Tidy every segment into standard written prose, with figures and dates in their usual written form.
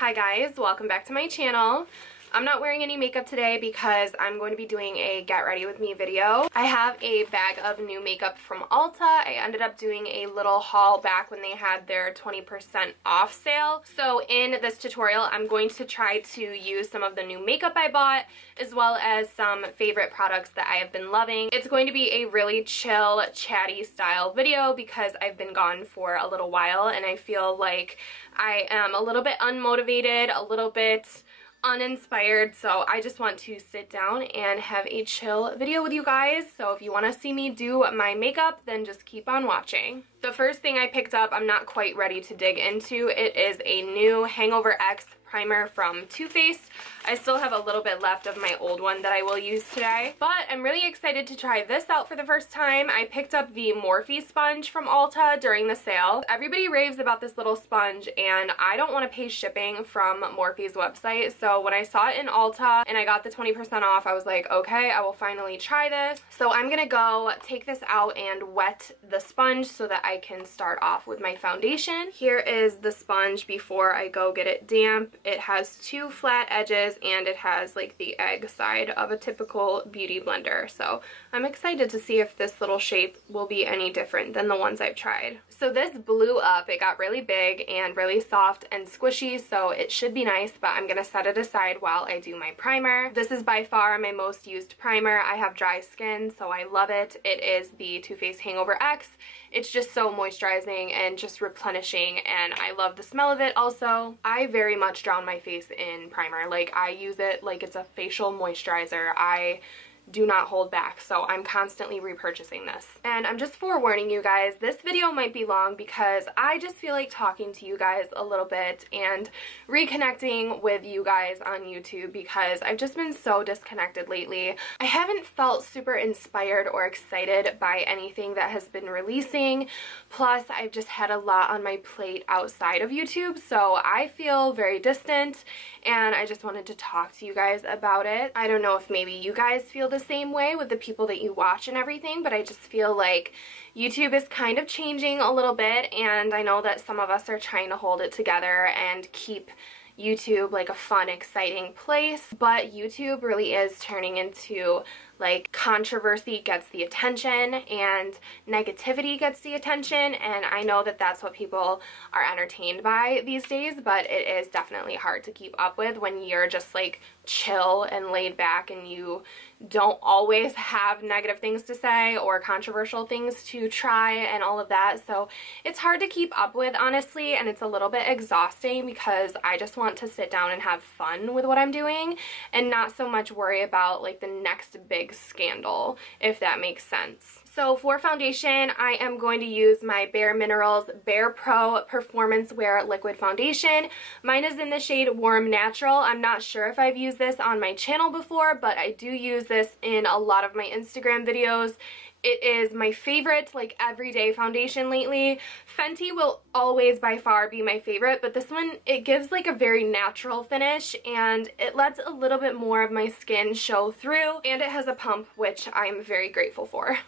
Hi guys, welcome back to my channel. I'm not wearing any makeup today because I'm going to be doing a get ready with me video. I have a bag of new makeup from Ulta. I ended up doing a little haul back when they had their 20% off sale. So in this tutorial, I'm going to try to use some of the new makeup I bought as well as some favorite products that I have been loving. It's going to be a really chill, chatty style video because I've been gone for a little while and I feel like I am a little bit unmotivated, a little bit uninspired, so I just want to sit down and have a chill video with you guys. So if you want to see me do my makeup, then just keep on watching. The first thing I picked up, I'm not quite ready to dig into. It is a new Hangover X primer from Too Faced. I still have a little bit left of my old one that I will use today, but I'm really excited to try this out for the first time. I picked up the Morphe sponge from Ulta during the sale. Everybody raves about this little sponge and I don't want to pay shipping from Morphe's website, so when I saw it in Ulta and I got the 20% off, I was like, okay, I will finally try this. So I'm gonna go take this out and wet the sponge so that I can start off with my foundation. Here is the sponge before I go get it damp. It has two flat edges and it has like the egg side of a typical beauty blender. So I'm excited to see if this little shape will be any different than the ones I've tried. So this blew up. It got really big and really soft and squishy, so it should be nice, but I'm gonna set it aside while I do my primer. This is by far my most used primer. I have dry skin, so I love it. It is the Too Faced Hangover X. It's just so moisturizing and just replenishing, and I love the smell of it also. I very much drown my face in primer. Like, I use it like it's a facial moisturizer. I do not hold back, so I'm constantly repurchasing this. And I'm just forewarning you guys, this video might be long because I just feel like talking to you guys a little bit and reconnecting with you guys on YouTube because I've just been so disconnected lately. I haven't felt super inspired or excited by anything that has been releasing, plus I've just had a lot on my plate outside of YouTube, so I feel very distant and I just wanted to talk to you guys about it. I don't know if maybe you guys feel the same way with the people that you watch and everything, but I just feel like YouTube is kind of changing a little bit, and I know that some of us are trying to hold it together and keep YouTube like a fun, exciting place, but YouTube really is turning into like controversy gets the attention and negativity gets the attention, and I know that that's what people are entertained by these days, but it is definitely hard to keep up with when you're just like chill and laid back and you don't always have negative things to say or controversial things to try and all of that. So it's hard to keep up with, honestly, and it's a little bit exhausting because I just want to sit down and have fun with what I'm doing and not so much worry about like the next big scandal, if that makes sense. So for foundation, I am going to use my Bare Minerals Bare Pro Performance Wear Liquid Foundation. Mine is in the shade Warm Natural. I'm not sure if I've used this on my channel before, but I do use this in a lot of my Instagram videos. It is my favorite, like, everyday foundation lately. Fenty will always by far be my favorite, but this one, it gives like a very natural finish and it lets a little bit more of my skin show through, and it has a pump, which I'm very grateful for.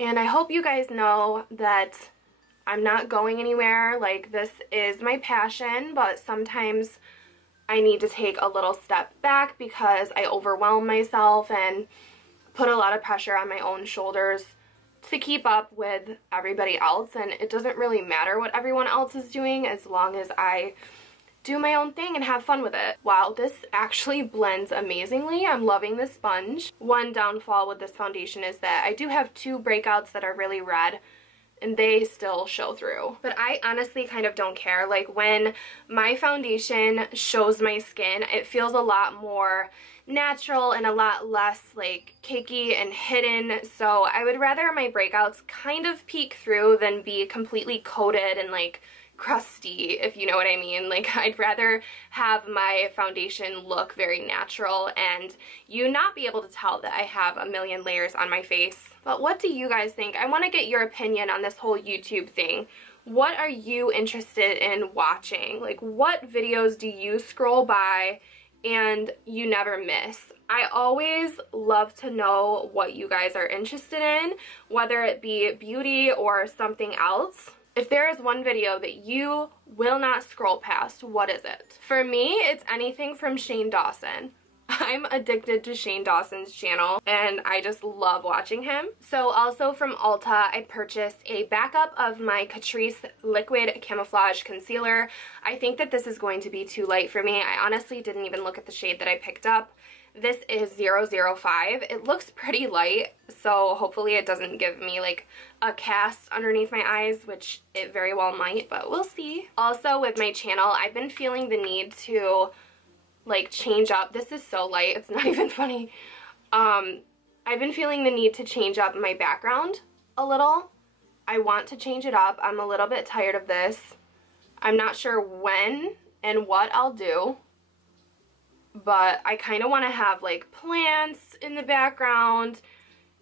And I hope you guys know that I'm not going anywhere. Like, this is my passion, but sometimes I need to take a little step back because I overwhelm myself and put a lot of pressure on my own shoulders to keep up with everybody else, and it doesn't really matter what everyone else is doing as long as I do my own thing and have fun with it. Wow, this actually blends amazingly. I'm loving this sponge. One downfall with this foundation is that I do have two breakouts that are really red and they still show through. But I honestly kind of don't care. Like, when my foundation shows my skin, it feels a lot more natural and a lot less like cakey and hidden, so I would rather my breakouts kind of peek through than be completely coated and like crusty, if you know what I mean. Like, I'd rather have my foundation look very natural and you not be able to tell that I have a million layers on my face. But what do you guys think? I want to get your opinion on this whole YouTube thing. What are you interested in watching? Like, what videos do you scroll by and you never miss? I always love to know what you guys are interested in, whether it be beauty or something else. If there is one video that you will not scroll past, what is it? For me, it's anything from Shane Dawson. I'm addicted to Shane Dawson's channel and I just love watching him. So also from Ulta, I purchased a backup of my Catrice Liquid Camouflage Concealer. I think that this is going to be too light for me. I honestly didn't even look at the shade that I picked up. This is 005. It looks pretty light, so hopefully it doesn't give me like a cast underneath my eyes, which it very well might, but we'll see. Also with my channel, I've been feeling the need to like change up. This is so light, it's not even funny. I've been feeling the need to change up my background a little. I want to change it up. I'm a little bit tired of this. I'm not sure when and what I'll do, but I kind of want to have like plants in the background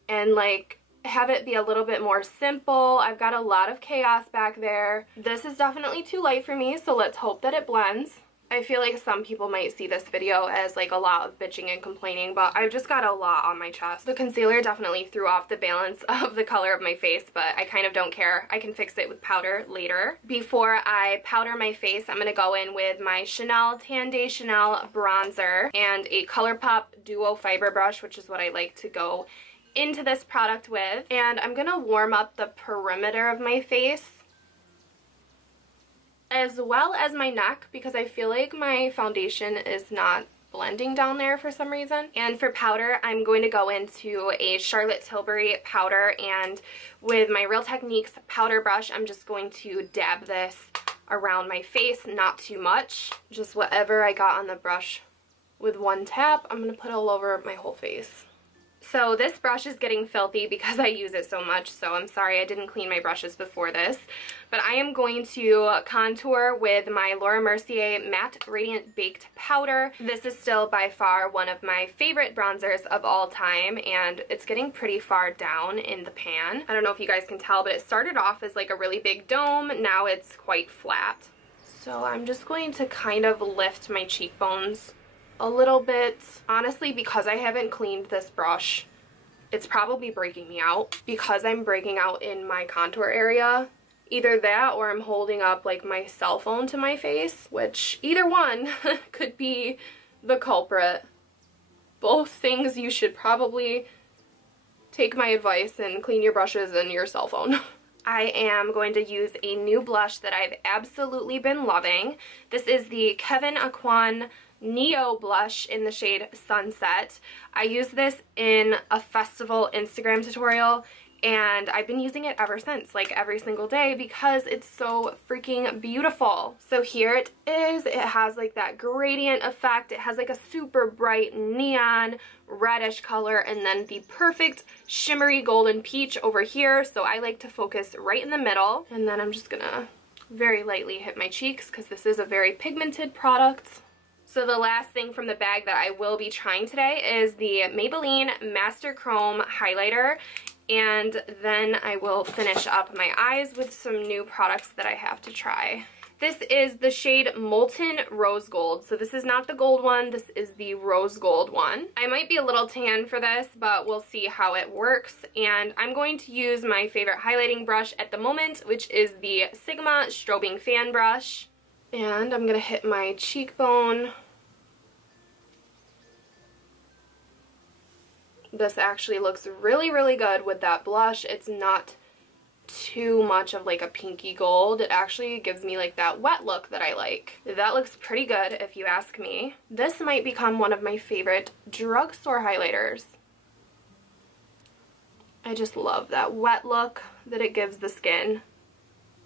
and like have it be a little bit more simple. I've got a lot of chaos back there. This is definitely too light for me, so let's hope that it blends. I feel like some people might see this video as like a lot of bitching and complaining, but I've just got a lot on my chest. The concealer definitely threw off the balance of the color of my face, but I kind of don't care. I can fix it with powder later. Before I powder my face, I'm going to go in with my Chanel Tan Day Chanel bronzer and a ColourPop Duo Fiber Brush, which is what I like to go into this product with. And I'm going to warm up the perimeter of my face as well as my neck, because I feel like my foundation is not blending down there for some reason. And for powder, I'm going to go into a Charlotte Tilbury powder, and with my Real Techniques powder brush, I'm just going to dab this around my face, not too much. Just whatever I got on the brush with one tap, I'm going to put all over my whole face. So this brush is getting filthy because I use it so much, so I'm sorry I didn't clean my brushes before this. But I am going to contour with my Laura Mercier Matte Radiant Baked Powder. This is still by far one of my favorite bronzers of all time, and it's getting pretty far down in the pan. I don't know if you guys can tell, but it started off as like a really big dome. Now it's quite flat. So I'm just going to kind of lift my cheekbones a little bit. Honestly, because I haven't cleaned this brush, it's probably breaking me out because I'm breaking out in my contour area. Either that or I'm holding up like my cell phone to my face, which either one could be the culprit. Both things, you should probably take my advice and clean your brushes and your cell phone. I am going to use a new blush that I've absolutely been loving. This is the Kevyn Aucoin Neo blush in the shade Sunset. I used this in a festival Instagram tutorial, and I've been using it ever since, like every single day, because it's so freaking beautiful. So here it is. It has like that gradient effect. It has like a super bright neon reddish color, and then the perfect shimmery golden peach over here. So I like to focus right in the middle, and then I'm just gonna very lightly hit my cheeks because this is a very pigmented product. So the last thing from the bag that I will be trying today is the Maybelline Master Chrome Highlighter, and then I will finish up my eyes with some new products that I have to try. This is the shade Molten Rose Gold. So this is not the gold one, this is the rose gold one. I might be a little tan for this, but we'll see how it works. And I'm going to use my favorite highlighting brush at the moment, which is the Sigma Strobing Fan Brush. And I'm gonna hit my cheekbone. This actually looks really, really good with that blush. It's not too much of like a pinky gold. It actually gives me like that wet look that I like. That looks pretty good if you ask me. This might become one of my favorite drugstore highlighters. I just love that wet look that it gives the skin.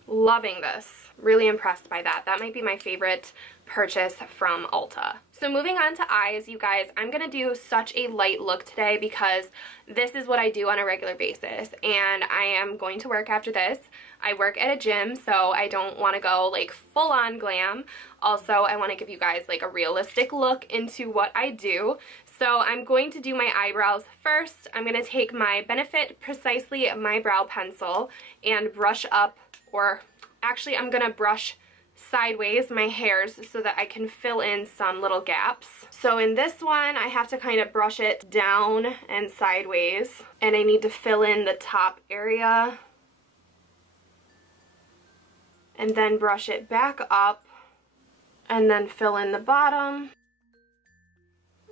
Loving this. Really impressed by that. That might be my favorite purchase from Ulta. So moving on to eyes, you guys, I'm going to do such a light look today because this is what I do on a regular basis, and I am going to work after this. I work at a gym, so I don't want to go like full on glam. Also, I want to give you guys like a realistic look into what I do. So I'm going to do my eyebrows first. I'm going to take my Benefit Precisely My Brow Pencil and brush up, or actually I'm going to brush sideways my hairs so that I can fill in some little gaps. So in this one, I have to kind of brush it down and sideways, and I need to fill in the top area. and then brush it back up and then fill in the bottom.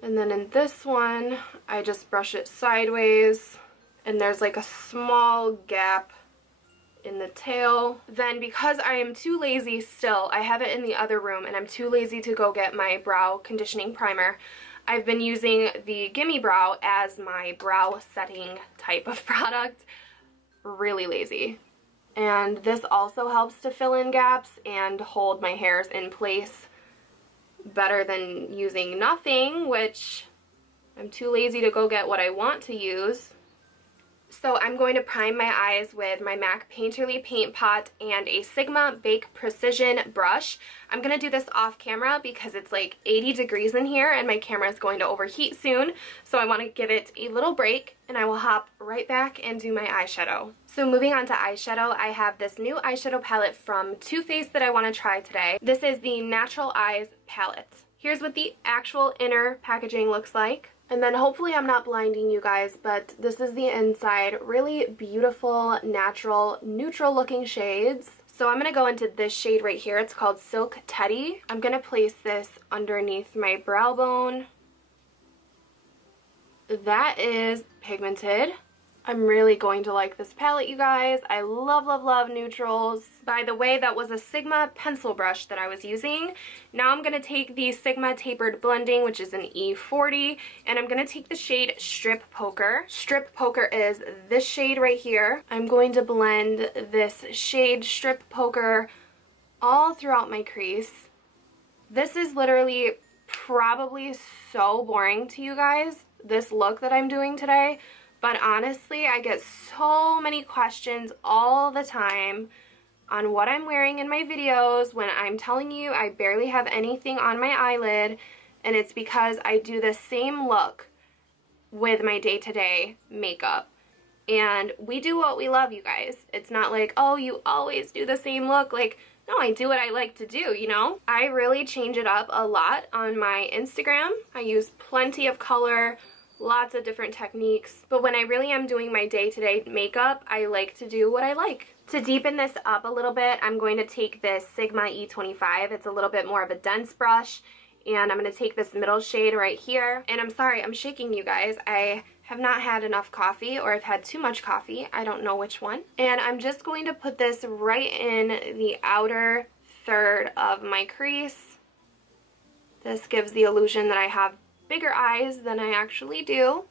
And then in this one, I just brush it sideways, and there's like a small gap in the tail. Then because I am too lazy still, I have it in the other room, and I'm too lazy to go get my brow conditioning primer, I've been using the Gimme Brow as my brow setting type of product. Really lazy. And this also helps to fill in gaps and hold my hairs in place better than using nothing, which I'm too lazy to go get what I want to use. So I'm going to prime my eyes with my MAC Painterly Paint Pot and a Sigma Bake Precision brush. I'm going to do this off camera because it's like 80 degrees in here and my camera is going to overheat soon. So I want to give it a little break, and I will hop right back and do my eyeshadow. So moving on to eyeshadow, I have this new eyeshadow palette from Too Faced that I want to try today. This is the Natural Eyes palette. Here's what the actual inner packaging looks like. And then hopefully I'm not blinding you guys, but this is the inside. Really beautiful, natural, neutral looking shades. So I'm going to go into this shade right here. It's called Silk Teddy. I'm going to place this underneath my brow bone. That is pigmented. I'm really going to like this palette, you guys. I love, love, love neutrals. By the way, that was a Sigma pencil brush that I was using. Now I'm going to take the Sigma Tapered Blending, which is an E40, and I'm going to take the shade Strip Poker. Strip Poker is this shade right here. I'm going to blend this shade Strip Poker all throughout my crease. This is literally probably so boring to you guys, this look that I'm doing today. But honestly, I get so many questions all the time on what I'm wearing in my videos when I'm telling you I barely have anything on my eyelid, and it's because I do the same look with my day-to-day makeup. And we do what we love, you guys. It's not like, oh, you always do the same look. Like, no, I do what I like to do, you know? I really change it up a lot on my Instagram. I use plenty of color, lots of different techniques, but when I really am doing my day-to-day makeup, I like to do what I like. To deepen this up a little bit, I'm going to take this Sigma E25. It's a little bit more of a dense brush, and I'm going to take this middle shade right here. And I'm sorry, I'm shaking, you guys. I have not had enough coffee, or I've had too much coffee. I don't know which one. And I'm just going to put this right in the outer third of my crease. This gives the illusion that I have bigger eyes than I actually do.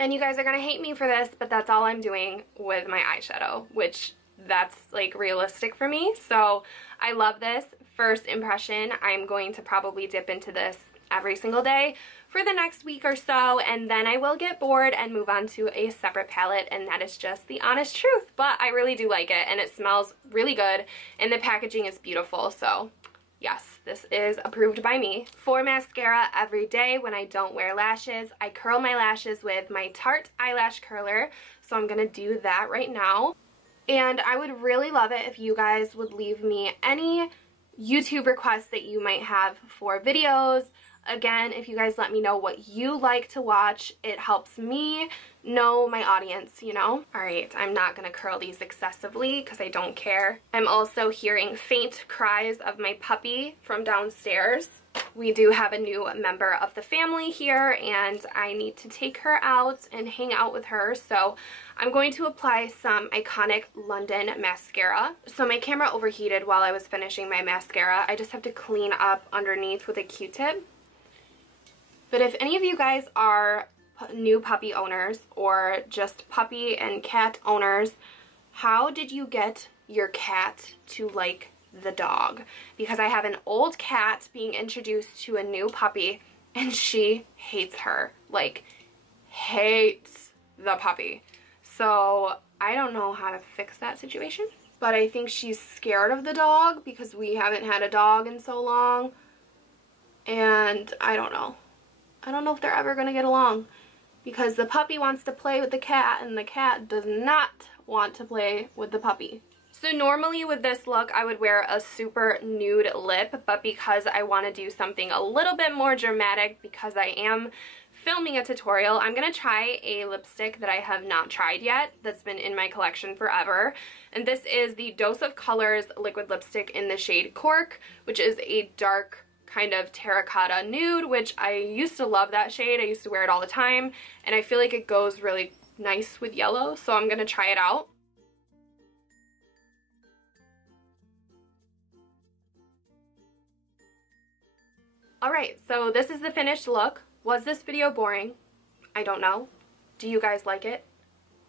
And you guys are gonna hate me for this, but that's all I'm doing with my eyeshadow, which that's like realistic for me. So I love this. First impression, I'm going to probably dip into this every single day for the next week or so, and then I will get bored and move on to a separate palette, and that is just the honest truth. But I really do like it, and it smells really good, and the packaging is beautiful. So yes, this is approved by me. For mascara every day when I don't wear lashes, I curl my lashes with my Tarte eyelash curler. So I'm gonna do that right now. And I would really love it if you guys would leave me any YouTube requests that you might have for videos. Again, if you guys let me know what you like to watch, it helps me know my audience, you know? Alright, I'm not gonna curl these excessively because I don't care. I'm also hearing faint cries of my puppy from downstairs. We do have a new member of the family here, and I need to take her out and hang out with her, so I'm going to apply some Iconic London mascara. So my camera overheated while I was finishing my mascara. I just have to clean up underneath with a Q-tip. But if any of you guys are new puppy owners or just puppy and cat owners, how did you get your cat to like the dog? Because I have an old cat being introduced to a new puppy, and she hates her. Like, hates the puppy. So I don't know how to fix that situation. But I think she's scared of the dog because we haven't had a dog in so long. And I don't know. I don't know if they're ever going to get along, because the puppy wants to play with the cat and the cat does not want to play with the puppy. So normally with this look I would wear a super nude lip, but because I want to do something a little bit more dramatic, because I am filming a tutorial, I'm going to try a lipstick that I have not tried yet that's been in my collection forever. And this is the Dose of Colors liquid lipstick in the shade Cork, which is a dark kind of terracotta nude, which I used to love that shade. I used to wear it all the time, and I feel like it goes really nice with yellow, so I'm going to try it out. Alright, so this is the finished look. Was this video boring? I don't know. Do you guys like it?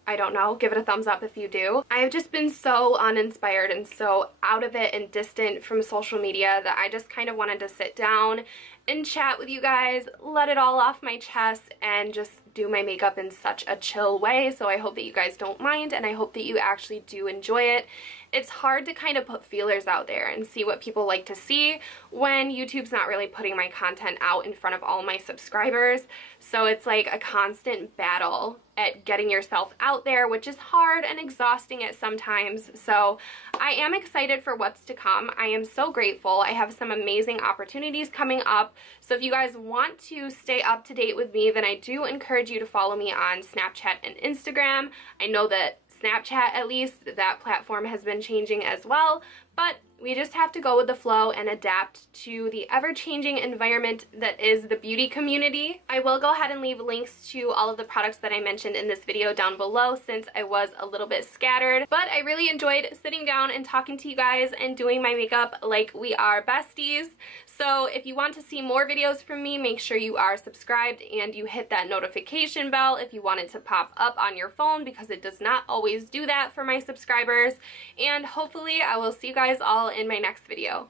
I don't know. Give it a thumbs up if you do. I have just been so uninspired and so out of it and distant from social media that I just kind of wanted to sit down and chat with you guys, let it all off my chest, and just do my makeup in such a chill way. So I hope that you guys don't mind, and I hope that you actually do enjoy it. It's hard to kind of put feelers out there and see what people like to see when YouTube's not really putting my content out in front of all my subscribers. So it's like a constant battle at getting yourself out there, which is hard and exhausting at sometimes. So I am excited for what's to come. I am so grateful. I have some amazing opportunities coming up. So if you guys want to stay up to date with me, then I do encourage you to follow me on Snapchat and Instagram. I know that Snapchat, at least, that platform has been changing as well, but we just have to go with the flow and adapt to the ever-changing environment that is the beauty community. I will go ahead and leave links to all of the products that I mentioned in this video down below, since I was a little bit scattered, but I really enjoyed sitting down and talking to you guys and doing my makeup like we are besties. So if you want to see more videos from me, make sure you are subscribed and you hit that notification bell if you want it to pop up on your phone, because it does not always do that for my subscribers. And hopefully I will see you guys all in my next video.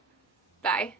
Bye.